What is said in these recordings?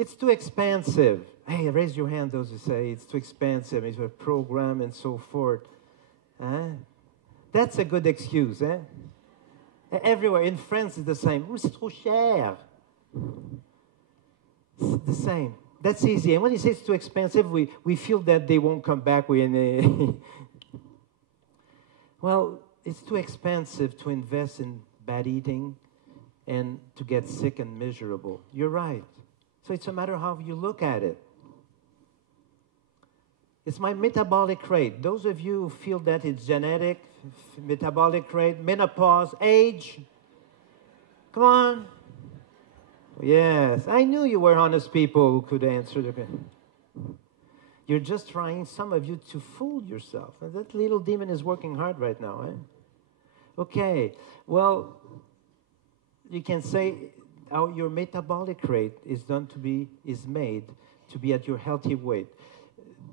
It's too expensive. Hey, raise your hand, those who say it's too expensive, it's a program and so forth. That's a good excuse, eh? Everywhere. In France, it's the same. Oh, c'est trop cher. It's the same. That's easy. And when you say it's too expensive, we feel that they won't come back. Well, it's too expensive to invest in bad eating and to get sick and miserable. You're right. So it's a matter of how you look at it. It's my metabolic rate. Those of you who feel that it's genetic, metabolic rate, menopause, age. Come on. Yes, I knew you were honest people who could answer the question. You're just trying, some of you, to fool yourself. That little demon is working hard right now, eh? Okay, well, you can say your metabolic rate is made to be at your healthy weight.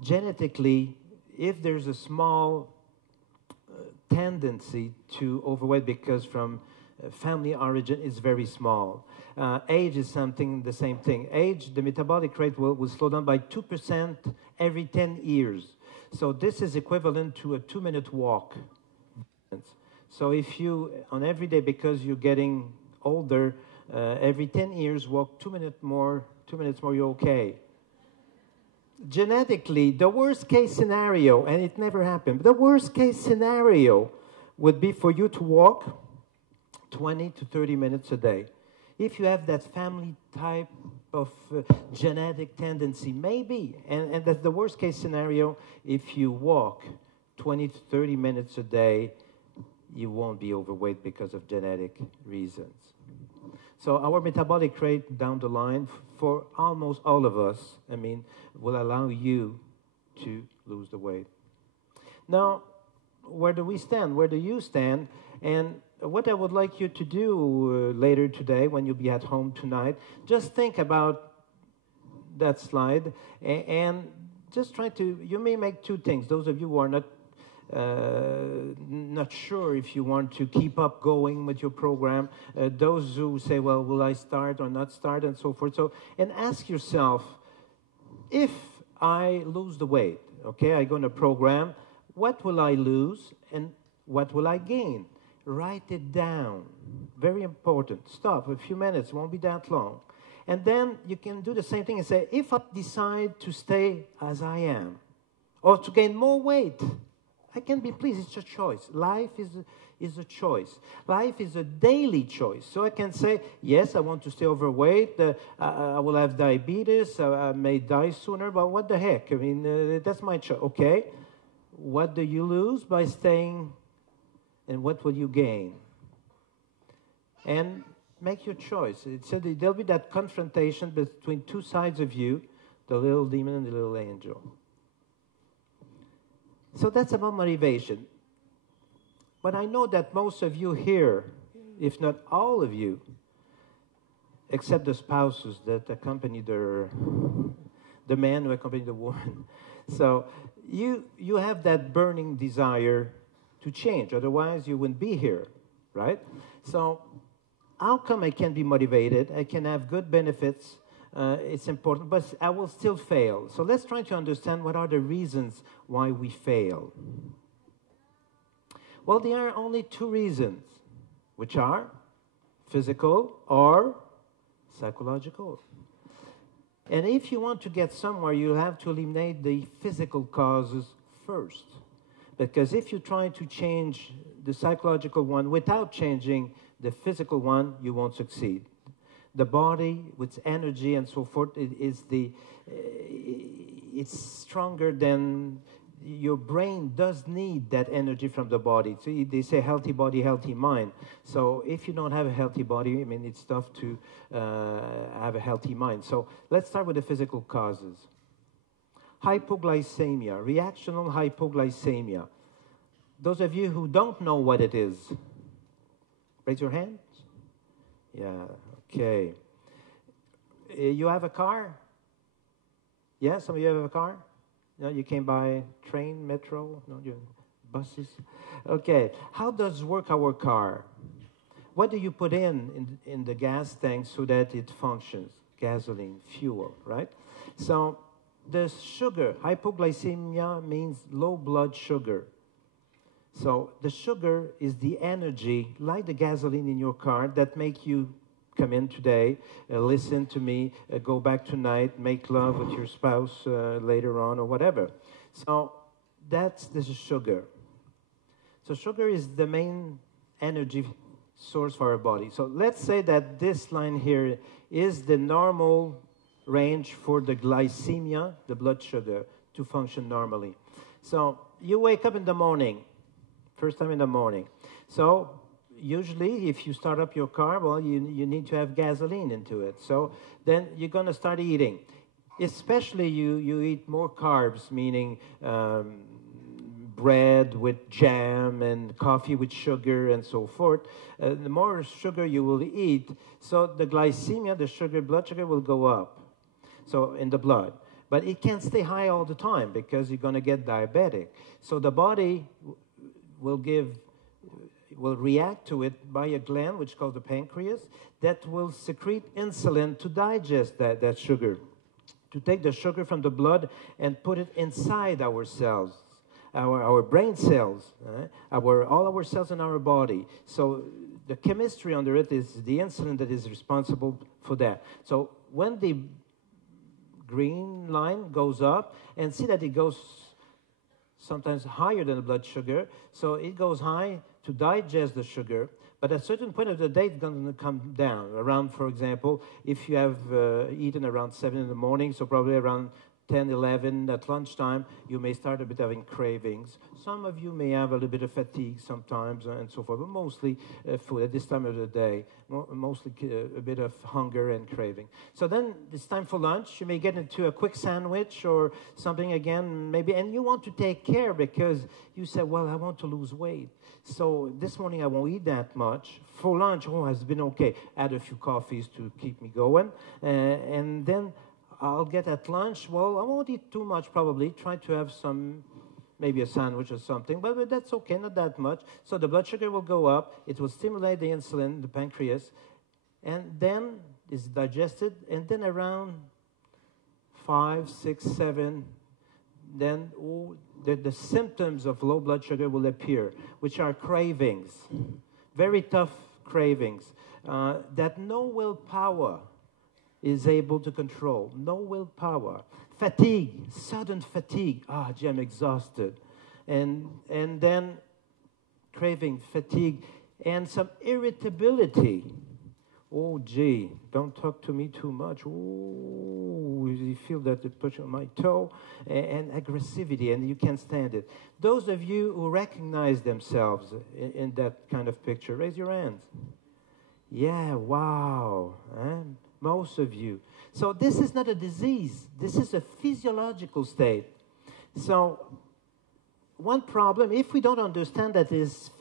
Genetically, if there's a small tendency to overweight because from family origin is very small. Age is something, the same thing. Age, the metabolic rate will slow down by 2% every 10 years. So this is equivalent to a 2-minute walk. So if you, on every day, because you're getting older, every 10 years, walk 2 minutes more, you're okay. Genetically, the worst case scenario, and it never happened, but the worst case scenario would be for you to walk 20 to 30 minutes a day. If you have that family type of genetic tendency, maybe, and that's the worst case scenario, if you walk 20 to 30 minutes a day, you won't be overweight because of genetic reasons. So our metabolic rate down the line, for almost all of us, will allow you to lose the weight. Now, where do we stand? Where do you stand? And what I would like you to do later today, when you'll be at home tonight, just think about that slide and just try to, you may make two things. Those of you who are not sure if you want to keep up going with your program, those who say, well, will I start or not start, and so forth. So, and ask yourself, if I lose the weight, okay, I go in a program, what will I lose and what will I gain? Write it down. Very important. Stop, a few minutes, won't be that long. And then you can do the same thing and say, if I decide to stay as I am, or to gain more weight, I can be pleased. It's a choice. Life is a choice. Life is a daily choice. So I can say, yes, I want to stay overweight. I will have diabetes. I may die sooner, but what the heck? That's my choice. Okay. What do you lose by staying, and what will you gain? And make your choice. So there'll be that confrontation between two sides of you, the little demon and the little angel. So that's about motivation. But I know that most of you here, if not all of you, except the spouses that accompany the man who accompany the woman. So you have that burning desire to change. Otherwise, you wouldn't be here, right? So how come I can be motivated? I can have good benefits. It's important, but I will still fail. So let's try to understand what are the reasons why we fail. Well, there are only two reasons, which are physical or psychological. And if you want to get somewhere, you have to eliminate the physical causes first. Because if you try to change the psychological one without changing the physical one, you won't succeed. The body, with energy and so forth, it's stronger than your brain does need that energy from the body. So they say healthy body, healthy mind. So if you don't have a healthy body, it's tough to have a healthy mind. So let's start with the physical causes. Hypoglycemia, reactional hypoglycemia. Those of you who don't know what it is, raise your hands. Yeah, okay. You have a car? Yeah, some of you have a car? No, you came by train, metro, no, buses? Okay, how does work our car? What do you put in the gas tank so that it functions? gasoline, fuel, right? So the sugar, hypoglycemia means low blood sugar. So the sugar is the energy, like the gasoline in your car, that make you come in today, listen to me, go back tonight, make love with your spouse later on or whatever. So this is sugar. So sugar is the main energy source for our body. So let's say that this line here is the normal range for the glycemia, the blood sugar, to function normally. So you wake up in the morning, first time in the morning. So usually if you start up your car, well, you need to have gasoline into it. So then you're going to start eating. Especially you eat more carbs, meaning bread with jam and coffee with sugar and so forth. The more sugar you will eat, so the glycemia, the sugar, blood sugar will go up. So in the blood. But it can't stay high all the time because you're going to get diabetic. So the body will react to it by a gland, which is called the pancreas, that will secrete insulin to digest that sugar, to take the sugar from the blood and put it inside our cells, our brain cells, all our cells in our body. So the chemistry under it is the insulin that is responsible for that. So when the green line goes up, and see that it goes sometimes higher than the blood sugar, so it goes high to digest the sugar, but at a certain point of the day, it's going to come down. Around, for example, if you have eaten around 7 in the morning, so probably around 10, 11 at lunchtime, you may start a bit having cravings. Some of you may have a little bit of fatigue sometimes and so forth, but mostly food at this time of the day, mostly a bit of hunger and craving. So then it's time for lunch. You may get into a quick sandwich or something again, maybe, and you want to take care because you said, well, I want to lose weight. So this morning I won't eat that much. For lunch, it's been okay. Add a few coffees to keep me going. And then I'll get at lunch. Well, I won't eat too much probably. Try to have maybe a sandwich or something, but that's okay, not that much. So the blood sugar will go up. It will stimulate the insulin, the pancreas, and then it's digested. And then around 5, 6, 7, then the symptoms of low blood sugar will appear, which are cravings, very tough cravings, that no willpower is able to control. No willpower. Fatigue, sudden fatigue. Gee, I'm exhausted. And then craving, fatigue, and some irritability. Oh, gee, don't talk to me too much. Oh, you feel that it push on my toe. And aggressivity, and you can't stand it. Those of you who recognize themselves in that kind of picture, raise your hands. Yeah, wow. Most of you. So this is not a disease. This is a physiological state. So one problem, if we don't understand that it is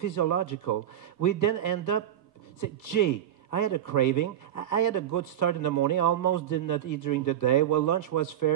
physiological, we then end up saying, gee, I had a craving. I had a good start in the morning. I almost did not eat during the day. Well, lunch was fair.